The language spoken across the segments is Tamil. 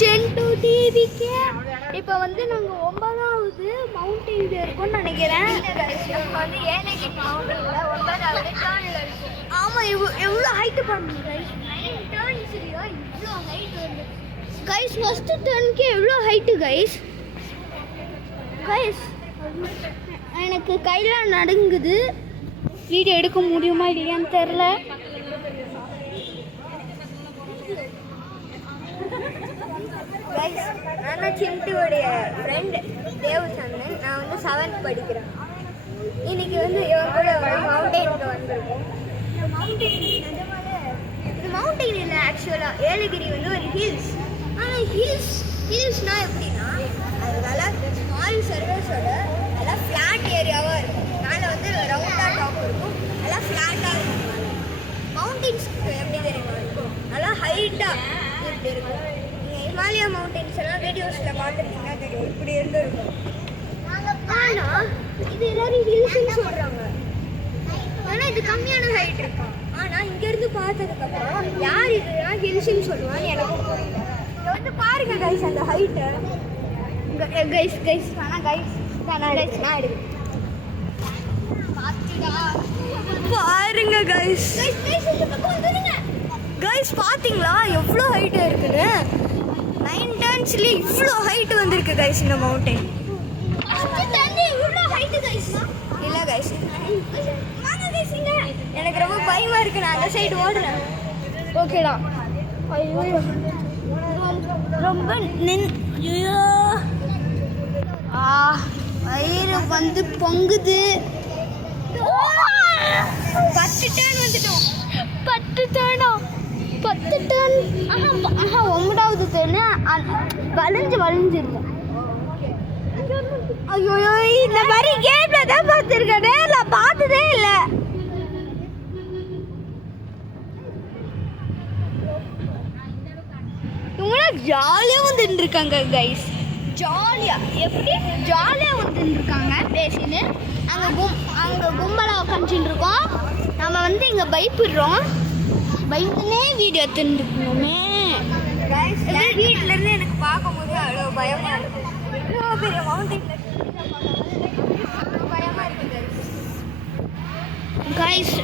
சென்டு டிவிக்கே. இப்போ வந்து நாங்கள் 9வது மவுண்டெயின்ல இருக்கோம்னு நினைக்கிறேன். வந்து ஏலகிரி மவுண்டெயின்ல 9வது டர்ன்ல இருக்கும். ஆமாம், எவ்வளோ ஹைட்டு பாருங்க கைஸ். 9 டர்ன்ஸ் இல்லையா, இவ்வளோ ஹைட் வந்து கைஸ். ஃபர்ஸ்ட் டர்னுக்கே எவ்வளோ ஹைட்டு கைஸ். கைஸ் எனக்கு கையில் நடுங்குது. வீடியோ எடுக்க முடியுமா இல்லையான்னு தெரில. கைஸ், நான் சிம்டியோடைய ஃப்ரெண்ட் தேவசந்தன். நான் வந்து 7th படிக்கிறேன். இன்னைக்கு வந்து இவங்க கூட மவுண்டெயினுக்கு வந்திருக்கோம். இந்த மவுண்டெயின் இல்லை, ஆக்சுவலாக ஏலகிரி வந்து ஒரு ஹில்ஸ். ஆனால் ஹில்ஸ்னால் எப்படின்னா அது நல்லா ஸ்மால் சர்வீஸோட நல்லா ஃப்ளாட் ஏரியாவாக இருக்கும். மேலே வந்து ரவுண்டாக டாப் இருக்கும், நல்லா ஃப்ளாட்டாக இருக்கும். மவுண்டெயின்ஸ்க்கு எப்படி தெரியுமா இருக்கும், நல்லா ஹைட்டாக இப்படி இருக்கும். நீங்கள் ஹிமாலயா மவுண்டெயின்ஸ் எல்லாம் வீடியோஸில் பார்த்துருக்கீங்கன்னா தெரியும், இப்படி இருந்துருக்கும். ஆனால் இது எல்லாரும் ஹில்ஸ்ன்னு சொல்கிறாங்க. ஆனால் இது கம்மியான ஹைட் இருக்கும். ஆனால் இங்கேருந்து பார்த்ததுக்கப்புறம் யார் இதுதான் ஹில்ஸ்ன்னு சொல்லுவான்னு எனக்கு புரியல. இங்கே வந்து பாருங்க கைஸ் அந்த ஹைட்டை. கைஸ் ஆனால் கைஸ் நான் எடுக்கிறேன். பாருங்க கைஸ். கைஸ் பார்த்தீங்களா எவ்வளோ ஹைட்டாக இருக்குன்னு. 9 டர்ன்ஸ்லேயே இவ்வளோ ஹைட் வந்திருக்கு கைஸ் இந்த மவுண்டைன். இல்லை கைஸ், எனக்கு ரொம்ப பயமா இருக்கு. நான் அந்த சைடு ஓடுறேன். ஓகேடா. ஐயோ ரொம்ப ஐயோ வயிறு வந்து பொங்குது. 10 டர்ன் வந்துட்டோம். 10 டர்னா? 10 டர்ன். ஆஹா 9வது டர்னு வளைஞ்சிருக்கேன். ஐயோ இந்த மாதிரி கேம்ல தான் பார்த்துருக்கேன், நான் பார்த்ததே இல்லை. இவங்களாம் ஜாலியாக வந்துட்டு இருக்காங்க கைஸ். எப்படி ஜாலியாக வந்துட்டு இருக்காங்க பேசின்னு. அங்கே கும்பலாக உட்காந்துட்டு இருக்கோம். நம்ம வந்து இங்கே பயப்படுறோம். பயந்துனே வீடியோ எடுத்துருக்கோமே. வீட்டிலேருந்து எனக்கு பார்க்கும்போது அவ்வளோ பயமாக இருக்கும். இவ்வளோ பெரிய மவுண்டெயின்ல பயமாக இருக்குது கைஸ்.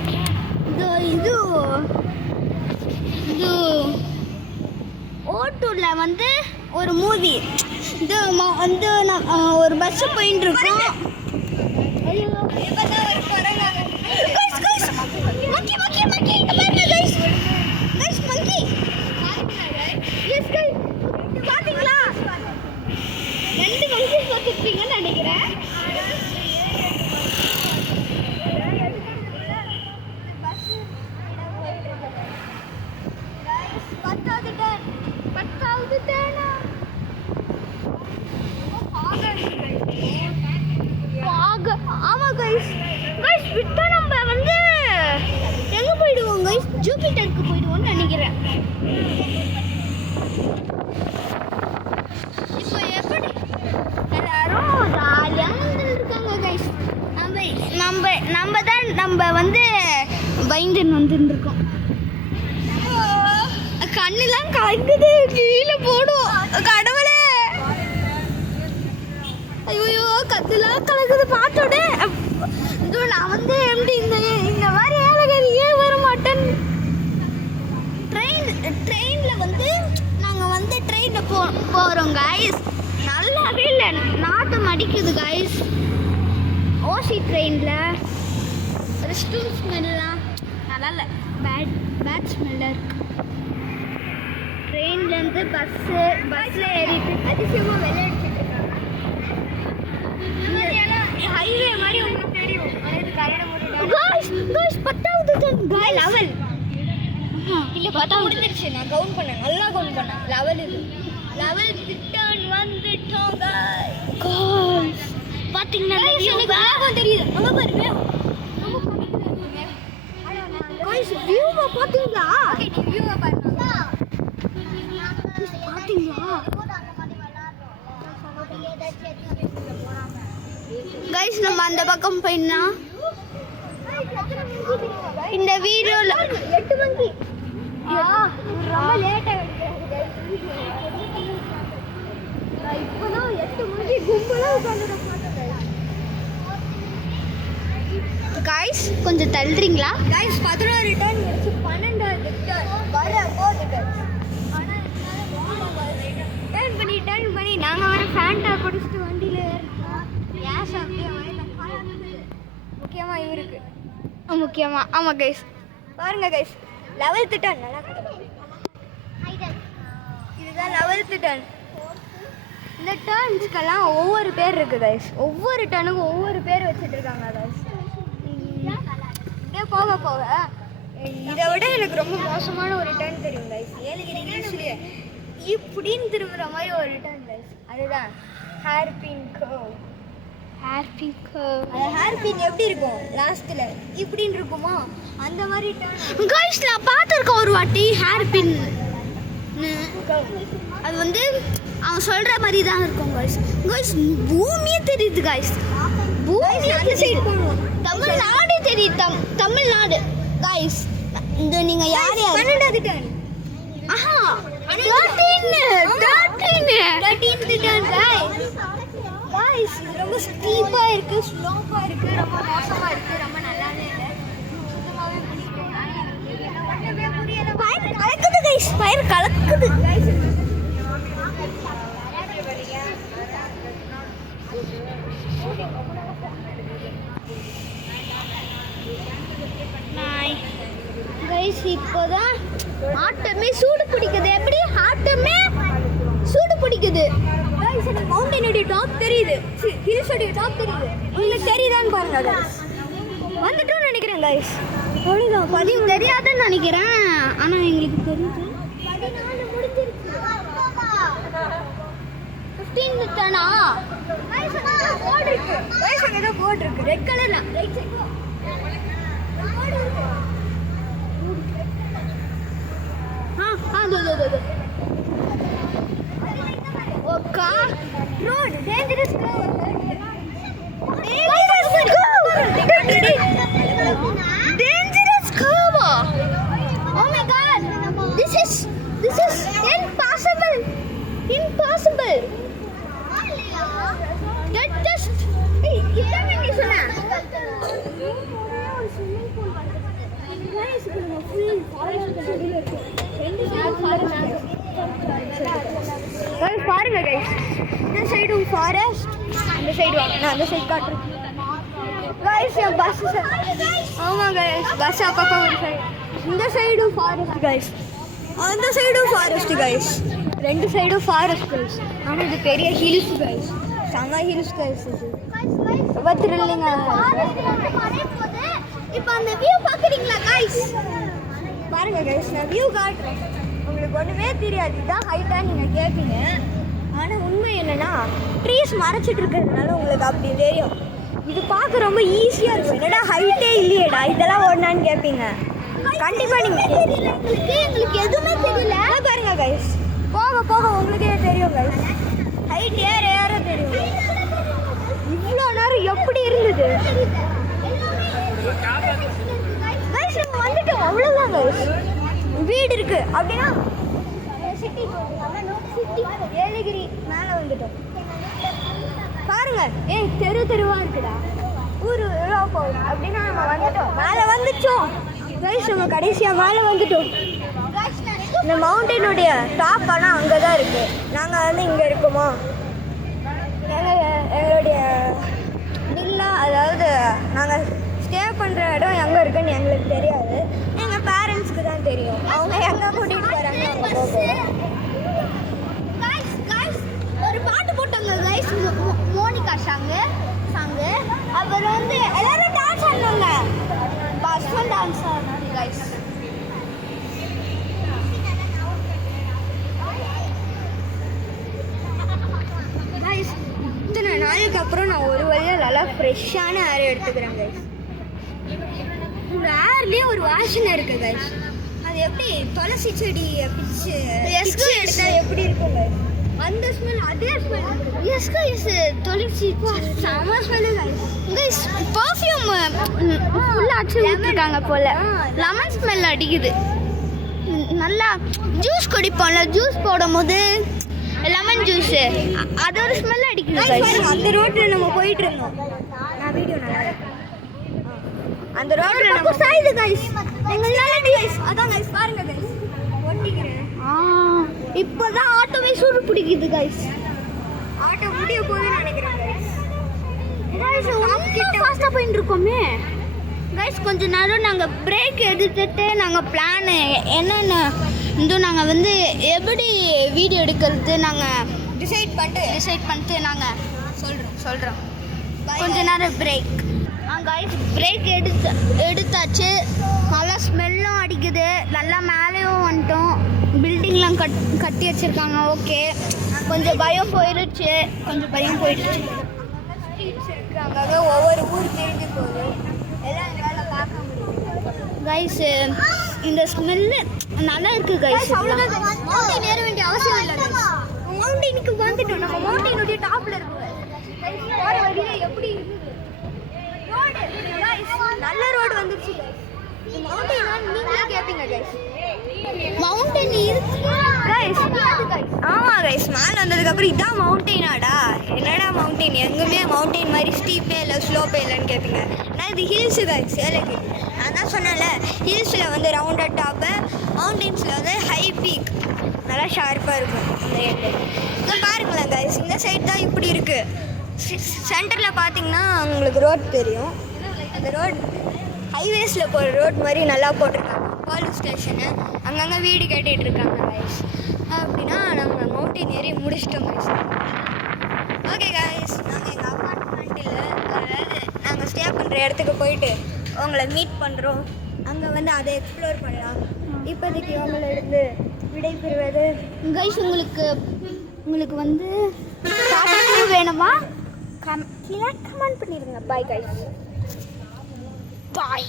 இது ஓட்டூர்ல வந்து ஒரு மூவி இது வந்து ஒரு பஸ் போயிட்டு இருக்கோம். பாத்தீங்களா 2 மங்கி பார்த்துருப்பீங்கன்னு நினைக்கிறேன். ஆமா கைஸ் விட்டா நம்ம வந்து எங்க போயிடுவோம் கைஸ், ஜூபிட்டருக்கு போயிடுவோம்னு நினைக்கிறேன். இப்போ எப்படி எல்லாரும் ஜாலியாக இருக்காங்க கைஸ். நம்ம வந்து பயந்துன்னு வந்துட்டு இருக்கோம். கண்ணெல்லாம் கலங்குது, கீழே போடும் கடவுளே. ஐயோ கத்துலாம் கலக்குது பாட்டோட. நான் வந்து எப்படி இந்த மாதிரி ஏலகிரியே வர மாட்டேன். ட்ரெயினில் வந்து நாங்கள் வந்து ட்ரெயினில் போகிறோம் கைஸ். நல்லாவே இல்லை, நாட்டம் அடிக்குது கைஸ். ஓசி ட்ரெயினில் ரெஸ்ட் ரூம் ஸ்மெல்லாம் நல்லா இல்லை, பேட் ஸ்மெல்லாக இருக்குது. ட்ரெயின்லேருந்து பஸ்ஸில் ஏறிட்டு அதிசயமாக விளையாடிட்டு இருக்காங்க. ஹைவே மாதிரி உங்களுக்கு தெரியும். गाइस 10வது டர்ன் லெவல் இல்ல 10வது முடிஞ்சிருச்சு. நான் கவுண்ட் பண்ணேன், நல்லா கவுண்ட் பண்ணேன். லெவல் இது லெவல் டர்ன் வந்துட்டோம் गाइस. பாத்தீங்கன்னா எனக்கு தெரியுது. அங்க பாருங்க ரொம்ப பக்கத்துல गाइस வியூவை பாத்தீங்களா? ஓகே நீ வியூவை பாருங்க. பாத்தீங்களா गाइस நம்ம அந்த பக்கம் போயினா இந்த வீடியோல 8 மணி ரொம்ப லேட்டா எடுக்குறாங்க गाइस. இப்போதான் 8 மணிக்கு கும்பலாக உட்காந்துருக்க கைஸ் கொஞ்சம் தள்ளுறீங்களா? கைஸ் 11 டர்ன் முடிச்சு 12வது டர்ன் வர போகுது கைஸ். ஆனால் டர்ன் பண்ணி நாங்கள் வர ஃபேண்டா குடிச்சிட்டு வண்டியில் ஏறினோம். கேஸ் அப்படியே முக்கியமாக இவருக்கு முக்கியமா ஆமாம் கைஸ். பாருங்க கைஸ் 11th டர்ன் நல்லா இதுதான் 11th டர்ன். இந்த டர்ன்ஸ்க்கெல்லாம் ஒவ்வொரு பேர் இருக்குது கைஸ். ஒவ்வொரு டர்னுக்கும் ஒவ்வொரு பேர் வச்சுட்டு இருக்காங்க கைஸ். இப்படியே போக போக இதை விட எனக்கு ரொம்ப மோசமான ஒரு டர்ன் தெரியும் கைஸ். ஏலகிரி ஹில்ஸ்லேயே இப்படின்னு திரும்புகிற மாதிரி ஒரு டர்ன் கைஸ். அதுதான் ஹேர்பின் கர்வ். ஹேர்பின் எப்படி இருக்கும் லாஸ்ட்டில் இப்படின்னு இருக்குமோ அந்த மாதிரி டர்ன் கைஸ் நான் பார்த்துருக்கேன் ஒரு வாட்டி ஹேர்பின். அது வந்து அவன் சொல்கிற மாதிரி தான் இருக்கும் கைஸ். கைஸ் பூமியே தெரியுது கைஸ். பூமியே தெரியுது. தமிழ்நாடு தெரியுது. தமிழ்நாடு கைஸ். இந்த நீங்கள் யார் யார் 12வது டர்ன். ஆஹா 13th டர்ன் கைஸ். இது ரொம்ப ஸ்டீப்பாக இருக்குது, ஸ்லோப்பாக இருக்குது, ரொம்ப மோசமாக இருக்குது, ரொம்ப நல்லாவே இல்லை, சுத்தமாகவே பிடிக்கும். ஒன்றுமே புரியல. பயிர் கலக்குது கைஸ். பயிர் கலக்குது கைஸ். கைஸ் இப்போதான் ஆட்டமே சூடு பிடிக்குது. எப்படி ஆட்டமே சூடு பிடிக்குது. கைஸ் எனக்கு மவுண்டனுடைய டாப் தெரியுது, ஹில்ஸோடைய டாப் தெரியுது. உங்களுக்கு தெரியுதான்னு பாருங்க கைஸ். வந்துட்டோம்னு நினைக்கிறேன் கைஸ். அவ்வளோதான் 13 தெரியாதுன்னு நினைக்கிறேன். ஆனால் எங்களுக்கு தெரியுது. 14 முடிஞ்சிருச்சு. 15th தானா? போர்டு இருக்கு கைஸ். அங்கே ஏதோ போர்டு இருக்கு ரெட் கலர்ல. ரைட் சைடு போர்டு இருக்கு. Road, dangerous curve. Dangerous curve. Oh my god. This is impossible. That just இதான் நீ சொன்ன. பாருங்க கைஸ். இந்த சைடும் ஃபாரஸ்ட், அந்த சைடு வாங்க, நான் அந்த சைடு காட்டுறேன் கைஸ். என் பஸ் ஆமாம் கைஸ், பஸ் அப்பப்போ ஒரு சைடு. இந்த சைடும் ஃபாரஸ்ட் கைஸ், அந்த சைடும் ஃபாரஸ்ட் கைஸ். 2 சைடும் ஃபாரஸ்ட் கைஸ். ஆனால் இது பெரிய ஹில்ஸ் கைஸ். செம்ம ஹில்ஸ் கைஸ். இது ரொம்ப த்ரில்லிங்காக. இப்போ அந்த வியூ பார்க்குறீங்களா கைஸ்? பாருங்க கைஸ், நான் வியூ காட்டுறேன். உங்களுக்கு ஒன்றுமே தெரியாது, இதுதான் ஹைட்டாக நீங்கள் கேட்பீங்க. ஆனால் உண்மை என்னென்னா ட்ரீஸ் மறைச்சிட்டு இருக்கிறதுனால உங்களுக்கு அப்படி தெரியும். இது பார்க்க ரொம்ப ஈஸியாக இருக்கும். என்னடா ஹைட்டே இல்லையேடா இதெல்லாம் ஒன்றான்னு கேட்பீங்க. கண்டிப்பாக நீங்கள் தெரியல. எங்களுக்கு எதுவுமே தெரியல. பாருங்க கைஸ், போக போக உங்களுக்கே தெரியும் கைஸ். ஹைட் ஏற தெரியும். இவ்வளோ நேரம் எப்படி இருந்தது கைஸ். நம்ம வந்துட்டோம், அவ்வளோதான் கைஸ். வீடு இருக்கு அப்படின்னா சிட்டி ஏலகிரி மேலே வந்துட்டோம். பாருங்க தெருவா இருக்குடா, ஊர் போகுது அப்படின்னா நம்ம வந்துட்டோம், மேலே வந்துட்டோம் கைஸ். நம்ம கடைசியாக மேலே வந்துட்டோம். இந்த மவுண்டனுடைய டாப் ஆனால் அங்கே தான் இருக்குது. நாங்கள் வந்து இங்கே இருக்கோமா, எங்களுடைய நில்லா, அதாவது நாங்கள் ஸ்டே பண்ணுற இடம் எங்கே இருக்குன்னு எங்களுக்கு தெரியாது. எங்கள் பேரண்ட்ஸ்க்கு தான் தெரியும். அவங்க எங்கே கூட்டிகிட்டு போகிறாங்க அங்கே போகிறோம். ஒரு பாட்டு போட்டாங்க கைஸ், மோனிகா சாங்கு. அப்புறம் வந்து எல்லாரும் டான்ஸ் ஆடினாங்க. பஸ்ஸும் டான்ஸ் ஆடினாங்க கைஸ். கைஸ் இத்தனை நாளைக்கு அப்புறம் நான் ஒரு வழியாக நல்லா ஃப்ரெஷ்ஷான ஏர் எடுத்துக்கிறேன் கைஸ். இந்த ஏர்லேயே ஒரு வாசனை இருக்குது கைஸ். அது எப்படி துளசி செடியை பிச்சு எடுத்தா எப்படி இருக்கும் கைஸ், அந்த ஸ்மெல் அதே ஸ்மெல். எஸ் கைஸ், தொலைச்சி செம ஸ்மெல் கைஸ். கைஸ் பர்ஃப்யூம் ஃபுல்லாக அடிச்சு விட்டுருக்காங்க போல. லெமன் ஸ்மெல் அடிக்குது. நல்லா ஜூஸ் குடிப்போம்ல, ஜூஸ் போடும் போது லெமன் ஜூஸ் அதோட ஸ்மெல் அடிக்குது Guys, guys. பாருங்க, அந்த ரோட்ல நம்ம போயிட்டு இருந்தோம். நான் வீடியோ நல்லா அந்த ரோட்ல நம்ம சாயுது guys. எங்களால guys அதான் guys பாருங்க guys ஒட்டிக்கிறேன். இப்பதான் ஆட்டோவே சூடு பிடிக்குது guys. ஆட்டோ முடிய போகுதுன்னு நினைக்கிறேன் guys. ஃபாஸ்டா போயிட்டு இருக்கோமே guys. கொஞ்ச நேரம் நாங்க பிரேக் எடுத்துட்டு நாங்க பிளான் என்னென்ன நாங்கள் வந்து எப்படி வீடியோ எடுக்கிறது நாங்கள் டிசைட் பண்ணிட்டு நாங்க சொல்றோம் Bye, கொஞ்ச நேரம் பிரேக். guys பிரேக் எடுத்தாச்சு. நல்லா ஸ்மெல்லும் அடிக்குது. நல்லா மேலேயும் வந்துட்டோம். பில்டிங்லாம் கட்டி வச்சிருக்காங்க. ஓகே கொஞ்சம் பயம் போயிடுச்சு. ஸ்ட்ரீட்ஸ் இருக்கு, அங்கங்கே ஒவ்வொரு ஊர் தெரிஞ்சு போகுது. எல்லாம் எங்களால் பார்க்க முடியும் கைஸ். இந்த ஸ்மெல்லு நல்லா இருக்கு கைஸ். மவுண்டைன் ஏற வேண்டிய அவசியம் இல்லை guys. மவுண்டனுக்கு வந்துட்டோம். நம்ம மவுண்டனுடைய டாப்ல இருக்கோம். guys, போற வழியில எப்படி இருக்குது ரோடு guys. நல்ல ரோடு வந்துருச்சு guys. இந்த மவுண்டனா நீங்களே கேட்பீங்க guys. மவுண்டன் இருக்கு guys ஆமா guys, மேலே வந்ததுக்கு அப்புறம் இதான் மவுண்டனாடா, என்னடா மவுண்டன், எங்குமே மவுண்டன் மாதிரி ஸ்டீப்பே இல்லை ஸ்லோப்பே இல்லைன்னு கேட்பீங்க. ஆனால் இது ஹில்ஸு guys. ஏலகிரி நான் தான் சொன்னேன்ல, ஹில்ஸில் வந்து ரவுண்டட் டாப்பு, மவுண்டன்ஸில் வந்து ஹை பீக், நல்லா ஷார்ப்பாக இருக்கும். அந்த எண்டு இங்கே பாருங்களேன் guys, இந்த சைடு தான் இப்படி இருக்குது. சென்டரில் பார்த்தீங்கன்னா உங்களுக்கு ரோட் தெரியும். அந்த ரோட் ஹைவேஸில் போகிற ரோட் மாதிரி நல்லா போட்டிருக்காங்க. போலீஸ் ஸ்டேஷனு அங்கங்கே வீடு கட்டிகிட்டு இருக்காங்க கைஸ். அப்படின்னா நம்ம மவுண்டன் ஏறி முடிச்சிட்டோம் கைஸ். ஓகே கைஸ், நாங்கள் எங்கள் அப்பார்ட்மெண்ட்டில் அதாவது நாங்கள் ஸ்டே பண்ணுற இடத்துக்கு போயிட்டு உங்களை மீட் பண்ணுறோம். அங்கே வந்து அதை எக்ஸ்ப்ளோர் பண்ணலாம். இப்போதைக்கு உங்களிருந்து விடை பெறுவது கைஸ். உங்களுக்கு வந்து காப்பி வேணுமா? கீழே கமெண்ட் பண்ணிடுங்க. Bye guys. பாய்.